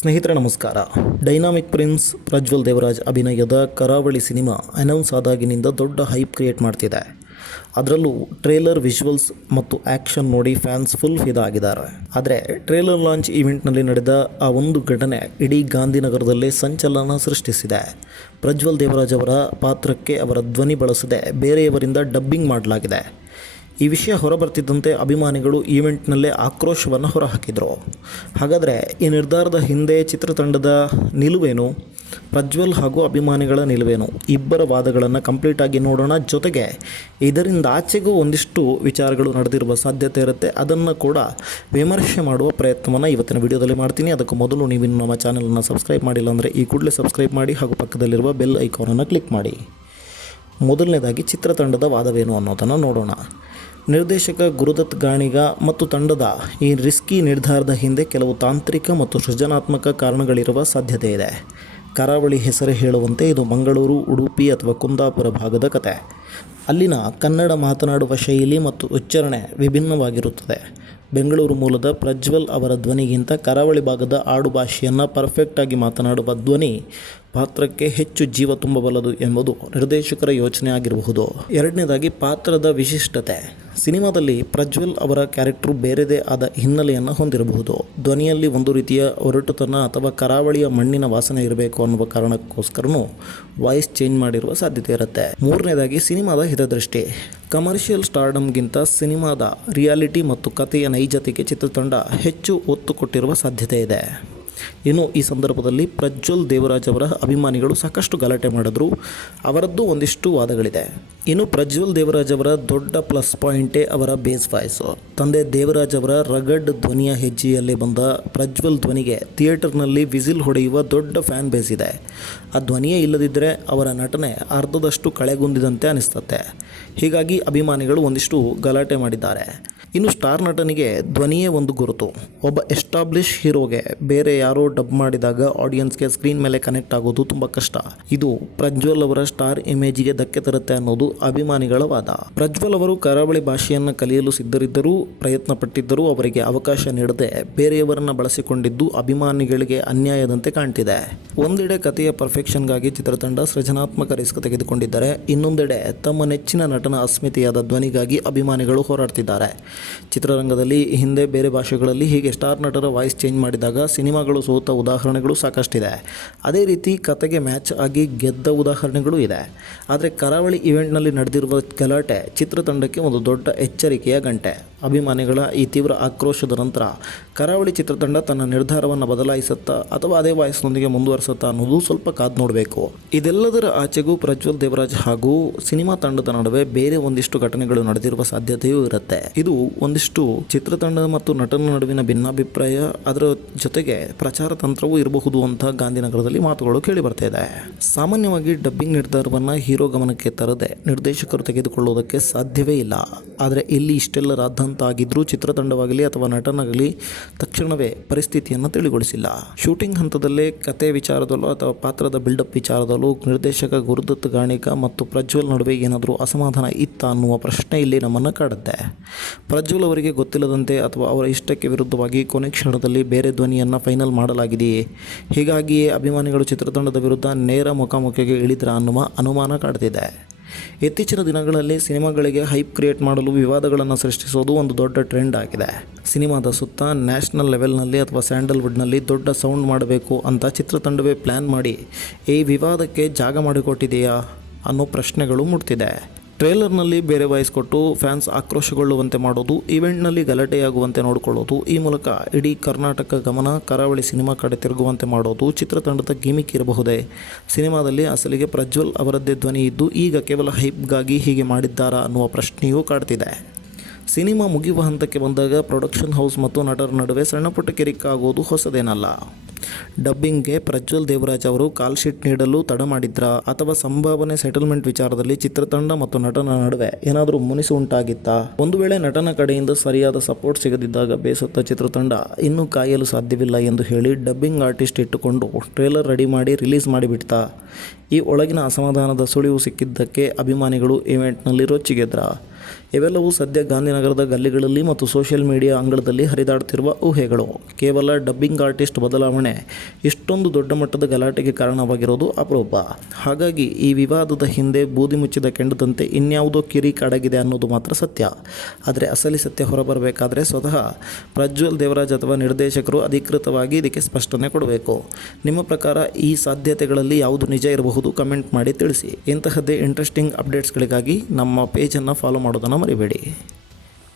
ಸ್ನೇಹಿತರೆ ನಮಸ್ಕಾರ. Dynamic prince Prajwal Devaraj ಅಭಿನಯದ ಕರಾವಳಿ ಸಿನಿಮಾ ಅನೌನ್ಸ್ ಆದಾಗಿನಿಂದ ದೊಡ್ಡ ಹೈಪ್ ಕ್ರಿಯೇಟ್ ಮಾಡ್ತಿದೆ. ಅದರಲ್ಲೂ ಟ್ರೇಲರ್, ವಿಜುವಲ್ಸ್ ಮತ್ತು ಆ್ಯಕ್ಷನ್ ನೋಡಿ ಫ್ಯಾನ್ಸ್ ಫುಲ್ ಫಿದಾ ಆಗಿದ್ದಾರೆ. ಆದರೆ ಟ್ರೇಲರ್ ಲಾಂಚ್ ಈವೆಂಟ್ನಲ್ಲಿ ನಡೆದ ಆ ಒಂದು ಘಟನೆ ಇಡೀ ಗಾಂಧಿನಗರದಲ್ಲೇ ಸಂಚಲನ ಸೃಷ್ಟಿಸಿದೆ. ಪ್ರಜ್ವಲ್ ದೇವರಾಜ್ ಅವರ ಪಾತ್ರಕ್ಕೆ ಅವರ ಧ್ವನಿ ಬಳಸದೆ ಬೇರೆಯವರಿಂದ ಡಬ್ಬಿಂಗ್ ಮಾಡಲಾಗಿದೆ. ಈ ವಿಷಯ ಹೊರಬರ್ತಿದ್ದಂತೆ ಅಭಿಮಾನಿಗಳು ಈವೆಂಟ್ನಲ್ಲೇ ಆಕ್ರೋಶವನ್ನು ಹೊರಹಾಕಿದರು. ಹಾಗಾದರೆ ಈ ನಿರ್ಧಾರದ ಹಿಂದೆ ಚಿತ್ರತಂಡದ ನಿಲುವೇನು, ಪ್ರಜ್ವಲ್ ಹಾಗೂ ಅಭಿಮಾನಿಗಳ ನಿಲುವೇನು, ಇಬ್ಬರ ವಾದಗಳನ್ನು ಕಂಪ್ಲೀಟಾಗಿ ನೋಡೋಣ. ಜೊತೆಗೆ ಇದರಿಂದ ಆಚೆಗೂ ಒಂದಿಷ್ಟು ವಿಚಾರಗಳು ನಡೆದಿರುವ ಸಾಧ್ಯತೆ ಇರುತ್ತೆ. ಅದನ್ನು ಕೂಡ ವಿಮರ್ಶೆ ಮಾಡುವ ಪ್ರಯತ್ನವನ್ನು ಇವತ್ತಿನ ವಿಡಿಯೋದಲ್ಲಿ ಮಾಡ್ತೀನಿ. ಅದಕ್ಕೂ ಮೊದಲು ನೀವು ನಮ್ಮ ಚಾನಲನ್ನು ಸಬ್ಸ್ಕ್ರೈಬ್ ಮಾಡಿಲ್ಲ ಅಂದರೆ ಈ ಕೂಡಲೇ ಸಬ್ಸ್ಕ್ರೈಬ್ ಮಾಡಿ ಹಾಗೂ ಪಕ್ಕದಲ್ಲಿರುವ ಬೆಲ್ ಐಕಾನನ್ನು ಕ್ಲಿಕ್ ಮಾಡಿ. ಮೊದಲನೇದಾಗಿ ಚಿತ್ರತಂಡದ ವಾದವೇನು ಅನ್ನೋದನ್ನು ನೋಡೋಣ. ನಿರ್ದೇಶಕ ಗುರುದತ್ ಗಾಣಿಗ ಮತ್ತು ತಂಡದ ಈ ರಿಸ್ಕಿ ನಿರ್ಧಾರದ ಹಿಂದೆ ಕೆಲವು ತಾಂತ್ರಿಕ ಮತ್ತು ಸೃಜನಾತ್ಮಕ ಕಾರಣಗಳಿರುವ ಸಾಧ್ಯತೆ ಇದೆ. ಕರಾವಳಿ ಹೆಸರೇ ಹೇಳುವಂತೆ ಇದು ಮಂಗಳೂರು, ಉಡುಪಿ ಅಥವಾ ಕುಂದಾಪುರ ಭಾಗದ ಕತೆ. ಅಲ್ಲಿನ ಕನ್ನಡ ಮಾತನಾಡುವ ಶೈಲಿ ಮತ್ತು ಉಚ್ಚಾರಣೆ ವಿಭಿನ್ನವಾಗಿರುತ್ತದೆ. ಬೆಂಗಳೂರು ಮೂಲದ ಪ್ರಜ್ವಲ್ ಅವರ ಧ್ವನಿಗಿಂತ ಕರಾವಳಿ ಭಾಗದ ಆಡು ಭಾಷೆಯನ್ನು ಪರ್ಫೆಕ್ಟಾಗಿ ಮಾತನಾಡುವ ಧ್ವನಿ ಪಾತ್ರಕ್ಕೆ ಹೆಚ್ಚು ಜೀವ ತುಂಬಬಲ್ಲದು ಎಂಬುದು ನಿರ್ದೇಶಕರ ಯೋಚನೆ ಆಗಿರಬಹುದು. ಎರಡನೇದಾಗಿ ಪಾತ್ರದ ವಿಶಿಷ್ಟತೆ. ಸಿನಿಮಾದಲ್ಲಿ ಪ್ರಜ್ವಲ್ ಅವರ ಕ್ಯಾರೆಕ್ಟರ್ ಬೇರೆದೇ ಆದ ಹಿನ್ನೆಲೆಯನ್ನು ಹೊಂದಿರಬಹುದು. ಧ್ವನಿಯಲ್ಲಿ ಒಂದು ರೀತಿಯ ಒರಟುತನ ಅಥವಾ ಕರಾವಳಿಯ ಮಣ್ಣಿನ ವಾಸನೆ ಇರಬೇಕು ಅನ್ನುವ ಕಾರಣಕ್ಕೋಸ್ಕರನೂ ವಾಯ್ಸ್ ಚೇಂಜ್ ಮಾಡಿರುವ ಸಾಧ್ಯತೆ ಇರುತ್ತೆ. ಮೂರನೇದಾಗಿ ಸಿನಿಮಾದ ಹಿತದೃಷ್ಟಿ. ಕಮರ್ಷಿಯಲ್ ಸ್ಟಾರ್ಡಮ್ಗಿಂತ ಸಿನಿಮಾದ ರಿಯಾಲಿಟಿ ಮತ್ತು ಕಥೆಯ ನೈಜತೆಗೆ ಚಿತ್ರತಂಡ ಹೆಚ್ಚು ಒತ್ತು ಕೊಟ್ಟಿರುವ ಸಾಧ್ಯತೆ ಇದೆ. ಇನ್ನು ಈ ಸಂದರ್ಭದಲ್ಲಿ ಪ್ರಜ್ವಲ್ ದೇವರಾಜ್ ಅವರ ಅಭಿಮಾನಿಗಳು ಸಾಕಷ್ಟು ಗಲಾಟೆ ಮಾಡಿದ್ರು. ಅವರದ್ದು ಒಂದಿಷ್ಟು ವಾದಗಳಿದೆ. ಇನ್ನು ಪ್ರಜ್ವಲ್ ದೇವರಾಜ್ ಅವರ ದೊಡ್ಡ ಪ್ಲಸ್ ಪಾಯಿಂಟೇ ಅವರ ಬೇಸ್ ವಾಯ್ಸು. ತಂದೆ ದೇವರಾಜ್ ಅವರ ರಗಡ್ ಧ್ವನಿಯ ಹೆಜ್ಜೆಯಲ್ಲಿ ಬಂದ ಪ್ರಜ್ವಲ್ ಧ್ವನಿಗೆ ಥಿಯೇಟರ್ನಲ್ಲಿ ವಿಸಿಲ್ ಹೊಡೆಯುವ ದೊಡ್ಡ ಫ್ಯಾನ್ ಬೇಸ್ ಇದೆ. ಆ ಧ್ವನಿಯೇ ಇಲ್ಲದಿದ್ದರೆ ಅವರ ನಟನೆ ಅರ್ಧದಷ್ಟು ಕಳೆಗುಂದಿದಂತೆ ಅನಿಸ್ತತೆ. ಹೀಗಾಗಿ ಅಭಿಮಾನಿಗಳು ಒಂದಿಷ್ಟು ಗಲಾಟೆ ಮಾಡಿದ್ದಾರೆ. ಇನ್ನು ಸ್ಟಾರ್ ನಟನಿಗೆ ಧ್ವನಿಯೇ ಒಂದು ಗುರುತು. ಒಬ್ಬ ಎಸ್ಟಾಬ್ಲಿಷ್ ಹೀರೋಗೆ ಬೇರೆ ಯಾರೋ ಡಬ್ ಮಾಡಿದಾಗ ಆಡಿಯನ್ಸ್ಗೆ ಸ್ಕ್ರೀನ್ ಮೇಲೆ ಕನೆಕ್ಟ್ ಆಗೋದು ತುಂಬ ಕಷ್ಟ. ಇದು ಪ್ರಜ್ವಲ್ ಅವರ ಸ್ಟಾರ್ ಇಮೇಜ್ಗೆ ಧಕ್ಕೆ ತರುತ್ತೆ ಅನ್ನೋದು ಅಭಿಮಾನಿಗಳ ವಾದ. ಪ್ರಜ್ವಲ್ ಅವರು ಕರಾವಳಿ ಭಾಷೆಯನ್ನು ಕಲಿಯಲು ಸಿದ್ಧರಿದ್ದರೂ, ಪ್ರಯತ್ನ ಪಟ್ಟಿದ್ದರೂ ಅವರಿಗೆ ಅವಕಾಶ ನೀಡದೆ ಬೇರೆಯವರನ್ನು ಬಳಸಿಕೊಂಡಿದ್ದು ಅಭಿಮಾನಿಗಳಿಗೆ ಅನ್ಯಾಯದಂತೆ ಕಾಣ್ತಿದೆ. ಒಂದೆಡೆ ಕಥೆಯ ಪರ್ಫೆಕ್ಷನ್ಗಾಗಿ ಚಿತ್ರತಂಡ ಸೃಜನಾತ್ಮಕ ರಿಸ್ಕ್ ತೆಗೆದುಕೊಂಡಿದ್ದಾರೆ. ಇನ್ನೊಂದೆಡೆ ತಮ್ಮ ನೆಚ್ಚಿನ ನಟನ ಅಸ್ಮಿತೆಯಾದ ಧ್ವನಿಗಾಗಿ ಅಭಿಮಾನಿಗಳು ಹೋರಾಡ್ತಿದ್ದಾರೆ. ಚಿತ್ರರಂಗದಲ್ಲಿ ಹಿಂದೆ ಬೇರೆ ಭಾಷೆಗಳಲ್ಲಿ ಹೀಗೆ ಸ್ಟಾರ್ ನಟರ ವಾಯ್ಸ್ ಚೇಂಜ್ ಮಾಡಿದಾಗ ಸಿನಿಮಾಗಳು ಸೋತ ಉದಾಹರಣೆಗಳು ಸಾಕಷ್ಟಿದೆ. ಅದೇ ರೀತಿ ಕತೆಗೆ ಮ್ಯಾಚ್ ಆಗಿ ಗೆದ್ದ ಉದಾಹರಣೆಗಳು ಇದೆ. ಆದರೆ ಕರಾವಳಿ ಇವೆಂಟ್ನಲ್ಲಿ ನಡೆದಿರುವ ಗಲಾಟೆ ಚಿತ್ರತಂಡಕ್ಕೆ ಒಂದು ದೊಡ್ಡ ಎಚ್ಚರಿಕೆಯ ಗಂಟೆ. ಅಭಿಮಾನಿಗಳ ಈ ತೀವ್ರ ಆಕ್ರೋಶದ ನಂತರ ಕರಾವಳಿ ಚಿತ್ರತಂಡ ತನ್ನ ನಿರ್ಧಾರವನ್ನು ಬದಲಾಯಿಸುತ್ತಾ ಅಥವಾ ಅದೇ ವಾಯ್ಸ್ನೊಂದಿಗೆ ಮುಂದುವರಿಸುತ್ತಾ ಅನ್ನೋದು ಸ್ವಲ್ಪ ಕಾದು ನೋಡಬೇಕು. ಇದೆಲ್ಲದರ ಆಚೆಗೂ ಪ್ರಜ್ವಲ್ ದೇವರಾಜ್ ಹಾಗೂ ಸಿನಿಮಾ ತಂಡದ ನಡುವೆ ಬೇರೆ ಒಂದಿಷ್ಟು ಘಟನೆಗಳು ನಡೆದಿರುವ ಸಾಧ್ಯತೆಯೂ ಇರುತ್ತೆ. ಇದು ಒಂದಿಷ್ಟು ಚಿತ್ರತಂಡ ಮತ್ತು ನಟನ ನಡುವಿನ ಭಿನ್ನಾಭಿಪ್ರಾಯ, ಅದರ ಜೊತೆಗೆ ಪ್ರಚಾರ ತಂತ್ರವೂ ಇರಬಹುದು ಅಂತ ಗಾಂಧಿನಗರದಲ್ಲಿ ಮಾತುಗಳು ಕೇಳಿ ಬರ್ತಾ ಇದೆ. ಸಾಮಾನ್ಯವಾಗಿ ಡಬ್ಬಿಂಗ್ ನಿರ್ಧಾರವನ್ನು ಹೀರೋ ಗಮನಕ್ಕೆ ತರದೆ ನಿರ್ದೇಶಕರು ತೆಗೆದುಕೊಳ್ಳುವುದಕ್ಕೆ ಸಾಧ್ಯವೇ ಇಲ್ಲ. ಆದರೆ ಇಲ್ಲಿ ಇಷ್ಟೆಲ್ಲ ರಾದ್ಧಾಂತ ಆಗಿದ್ರೂ ಚಿತ್ರತಂಡವಾಗಲಿ ಅಥವಾ ನಟನಾಗಲಿ ತಕ್ಷಣವೇ ಪರಿಸ್ಥಿತಿಯನ್ನು ತಿಳಿಗೊಳಿಸಿಲ್ಲ. ಶೂಟಿಂಗ್ ಹಂತದಲ್ಲೇ ಕತೆ ವಿಚಾರದಲ್ಲೋ ಅಥವಾ ಪಾತ್ರದ ಬಿಲ್ಡಪ್ ವಿಚಾರದಲ್ಲೂ ನಿರ್ದೇಶಕ ಗುರುದತ್ ಗಾಣಿಗ ಮತ್ತು ಪ್ರಜ್ವಲ್ ನಡುವೆ ಏನಾದರೂ ಅಸಮಾಧಾನ ಇತ್ತ ಅನ್ನುವ ಪ್ರಶ್ನೆ ಇಲ್ಲಿ ನಮ್ಮನ್ನು ಕಾಡುತ್ತೆ. ಪ್ರಜ್ವಲ್ ಅವರಿಗೆ ಗೊತ್ತಿಲ್ಲದಂತೆ ಅಥವಾ ಅವರ ಇಷ್ಟಕ್ಕೆ ವಿರುದ್ಧವಾಗಿ ಕೊನೆ ಕ್ಷಣದಲ್ಲಿ ಬೇರೆ ಧ್ವನಿಯನ್ನು ಫೈನಲ್ ಮಾಡಲಾಗಿದೆಯೇ? ಹೀಗಾಗಿಯೇ ಅಭಿಮಾನಿಗಳು ಚಿತ್ರತಂಡದ ವಿರುದ್ಧ ನೇರ ಮುಖಾಮುಖಿಗೆ ಇಳಿದ್ರ ಅನ್ನುವ ಅನುಮಾನ ಕಾಡ್ತಿದೆ. ಇತ್ತೀಚಿನ ದಿನಗಳಲ್ಲಿ ಸಿನಿಮಾಗಳಿಗೆ ಹೈಪ್ ಕ್ರಿಯೇಟ್ ಮಾಡಲು ವಿವಾದಗಳನ್ನು ಸೃಷ್ಟಿಸೋದು ಒಂದು ದೊಡ್ಡ ಟ್ರೆಂಡ್ ಆಗಿದೆ. ಸಿನಿಮಾದ ಸುತ್ತ ನ್ಯಾಷನಲ್ ಲೆವೆಲ್ನಲ್ಲಿ ಅಥವಾ ಸ್ಯಾಂಡಲ್ವುಡ್ನಲ್ಲಿ ದೊಡ್ಡ ಸೌಂಡ್ ಮಾಡಬೇಕು ಅಂತ ಚಿತ್ರತಂಡವೇ ಪ್ಲ್ಯಾನ್ ಮಾಡಿ ಈ ವಿವಾದಕ್ಕೆ ಜಾಗ ಮಾಡಿಕೊಟ್ಟಿದೆಯಾ ಅನ್ನೋ ಪ್ರಶ್ನೆಗಳು ಮೂಡ್ತಿದೆ. ಟ್ರೇಲರ್ನಲ್ಲಿ ಬೇರೆ ವಾಯ್ಸ್ ಕೊಟ್ಟು ಫ್ಯಾನ್ಸ್ ಆಕ್ರೋಶಗೊಳ್ಳುವಂತೆ ಮಾಡೋದು, ಈವೆಂಟ್ನಲ್ಲಿ ಗಲಾಟೆಯಾಗುವಂತೆ ನೋಡಿಕೊಳ್ಳೋದು, ಈ ಮೂಲಕ ಇಡೀ ಕರ್ನಾಟಕ ಗಮನ ಕರಾವಳಿ ಸಿನಿಮಾ ಕಡೆ ತಿರುಗುವಂತೆ ಮಾಡೋದು ಚಿತ್ರತಂಡದ ಗಿಮಿಕ್ ಇರಬಹುದೇ? ಸಿನಿಮಾದಲ್ಲಿ ಅಸಲಿಗೆ ಪ್ರಜ್ವಲ್ ಅವರದ್ದೇ ಧ್ವನಿ ಇದ್ದು ಈಗ ಕೇವಲ ಹೈಪ್ಗಾಗಿ ಹೀಗೆ ಮಾಡಿದ್ದಾರಾ ಅನ್ನುವ ಪ್ರಶ್ನೆಯೂ ಕಾಡ್ತಿದೆ. ಸಿನಿಮಾ ಮುಗಿಯುವ ಹಂತಕ್ಕೆ ಬಂದಾಗ ಪ್ರೊಡಕ್ಷನ್ ಹೌಸ್ ಮತ್ತು ನಟರ ನಡುವೆ ಸಣ್ಣಪುಟ್ಟ ಕಿರಿಕಾಗೋದು ಹೊಸದೇನಲ್ಲ. ಡಬ್ಬಿಂಗ್ಗೆ ಪ್ರಜ್ವಲ್ ದೇವರಾಜ್ ಅವರು ಕಾಲ್ ಶೀಟ್ ನೀಡಲು ತಡ ಮಾಡಿದ್ರಾ ಅಥವಾ ಸಂಭಾವನೆ ಸೆಟಲ್ಮೆಂಟ್ ವಿಚಾರದಲ್ಲಿ ಚಿತ್ರತಂಡ ಮತ್ತು ನಟನ ನಡುವೆ ಏನಾದರೂ ಮುನಿಸು ಉಂಟಾಗಿತ್ತಾ? ಒಂದು ವೇಳೆ ನಟನ ಕಡೆಯಿಂದ ಸರಿಯಾದ ಸಪೋರ್ಟ್ ಸಿಗದಿದ್ದಾಗ ಬೇಸತ್ತ ಚಿತ್ರತಂಡ ಇನ್ನೂ ಕಾಯಲು ಸಾಧ್ಯವಿಲ್ಲ ಎಂದು ಹೇಳಿ ಡಬ್ಬಿಂಗ್ ಆರ್ಟಿಸ್ಟ್ ಇಟ್ಟುಕೊಂಡು ಟ್ರೇಲರ್ ರೆಡಿ ಮಾಡಿ ರಿಲೀಸ್ ಮಾಡಿಬಿಡ್ತಾ? ಈ ಒಳಗಿನ ಅಸಮಾಧಾನದ ಸುಳಿವು ಸಿಕ್ಕಿದ್ದಕ್ಕೆ ಅಭಿಮಾನಿಗಳು ಇವೆಂಟ್ನಲ್ಲಿ ರೊಚ್ಚಿಗೆದ್ರ. ಇವೆಲ್ಲವೂ ಸದ್ಯ ಗಾಂಧಿನಗರದ ಗಲ್ಲಿಗಳಲ್ಲಿ ಮತ್ತು ಸೋಷಿಯಲ್ ಮೀಡಿಯಾ ಅಂಗಳದಲ್ಲಿ ಹರಿದಾಡುತ್ತಿರುವ ಊಹೆಗಳು. ಕೇವಲ ಡಬ್ಬಿಂಗ್ ಆರ್ಟಿಸ್ಟ್ ಬದಲಾವಣೆ ಇಷ್ಟೊಂದು ದೊಡ್ಡ ಮಟ್ಟದ ಗಲಾಟೆಗೆ ಕಾರಣವಾಗಿರೋದು ಅಪರೂಪ. ಹಾಗಾಗಿ ಈ ವಿವಾದದ ಹಿಂದೆ ಬೂದಿ ಮುಚ್ಚಿದ ಕೆಂಡದಂತೆ ಇನ್ಯಾವುದೋ ಕಿರಿಕ್ ಅಡಗಿದೆ ಅನ್ನೋದು ಮಾತ್ರ ಸತ್ಯ. ಆದರೆ ಅಸಲಿ ಸತ್ಯ ಹೊರಬರಬೇಕಾದ್ರೆ ಸ್ವತಃ ಪ್ರಜ್ವಲ್ ದೇವರಾಜ್ ಅಥವಾ ನಿರ್ದೇಶಕರು ಅಧಿಕೃತವಾಗಿ ಇದಕ್ಕೆ ಸ್ಪಷ್ಟನೆ ಕೊಡಬೇಕು. ನಿಮ್ಮ ಪ್ರಕಾರ ಈ ಸಾಧ್ಯತೆಗಳಲ್ಲಿ ಯಾವುದು ನಿಜ ಇರಬಹುದು? ಕಮೆಂಟ್ ಮಾಡಿ ತಿಳಿಸಿ. ಇಂತಹದ್ದೇ ಇಂಟ್ರೆಸ್ಟಿಂಗ್ ಅಪ್ಡೇಟ್ಸ್ಗಳಿಗಾಗಿ ನಮ್ಮ ಪೇಜನ್ನು ಫಾಲೋ ಮಾಡೋದನ್ನು ಮರಿಬೇಡಿ.